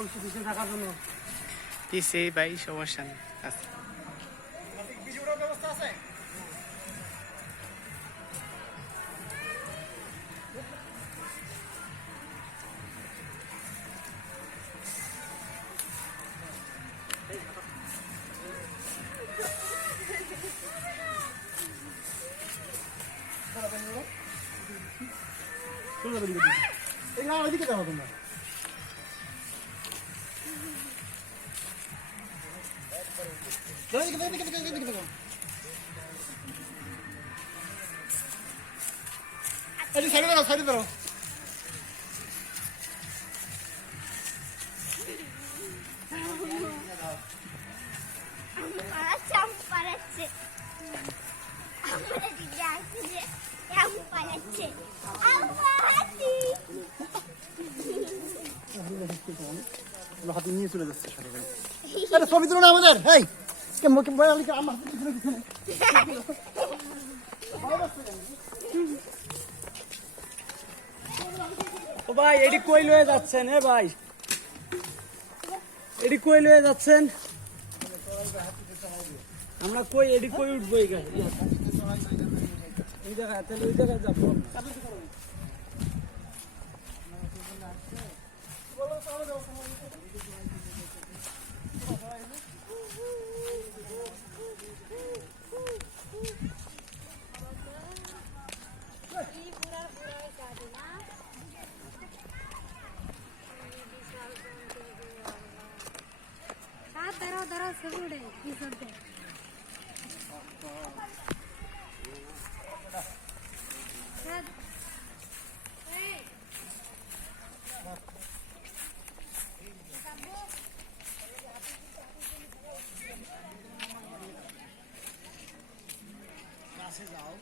বলছি পিছনে থাকার জন্য। পিছে ভাই সমস্যা নেই আছে। ভিডিওর ব্যবস্থা আছে? ওইদিকে যাবো তোমরা। সাইডে দাঁড়াও, সাইডে দাঁড়াও। হাতে নিয়ে চলে যাচ্ছে ছবি তুলো না আমাদের। এই আমার ও ভাই এডি কই লয়ে যাচ্ছেন? এ ভাই এডি কই লয়ে যাচ্ছেন? আমরা কই এডি কই উঠবো? এই জায়গায় তাহলে ওই জায়গায় যাবো। दारा सबुड़े की करते जाओ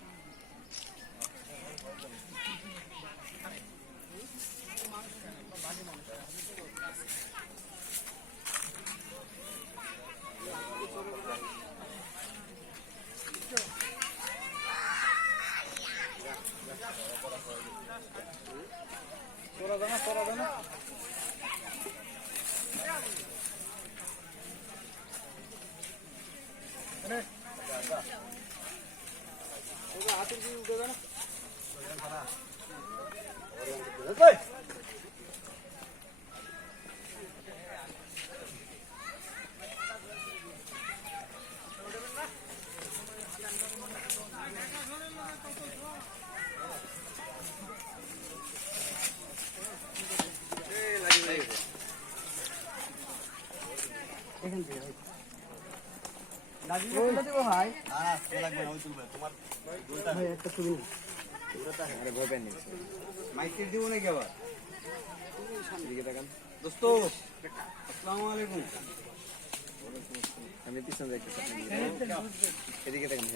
थोड़ा देना अरे हाथ भी उठे ना ভাই একটা ছবি মাইকের দিব নাকি আবার? দোস্ত আসসালামু আলাইকুম। আমি পিছনে দেখতেছি, এদিকে দেখেন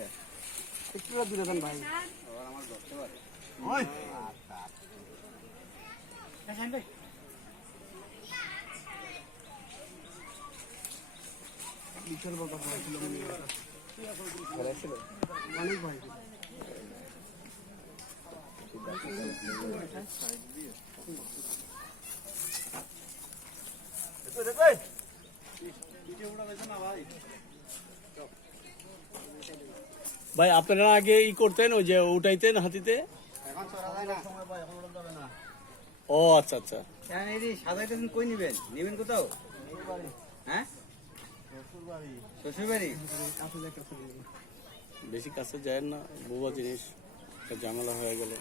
একটু দূরে যান ভাই। আমার ধরতে পারে বিশাল বড় হয়েছিল অনেক ভাই। ভাই আপনারা আগে ই করতেন, ওই যে উঠাইতেন হাতিতে? ও আচ্ছা আচ্ছা। সাজাইতেছেন কই নিবেন? নিবেন কোথাও? হ্যাঁ শ্বশুর বাড়ি। বেশি কাছে যায় না, বোবা জিনিস, ঝামেলা হয়ে গেল।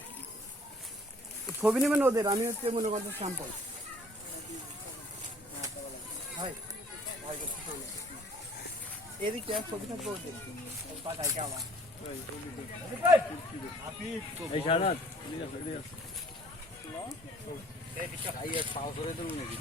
ছবি নেবেন ওদের, আমি হচ্ছে মনে করতে স্যাম্পল। এদিকে ছবি থাকবো ওদের পাঠাই কেমন এই সারাত পাও ধরে দেবো নাকি?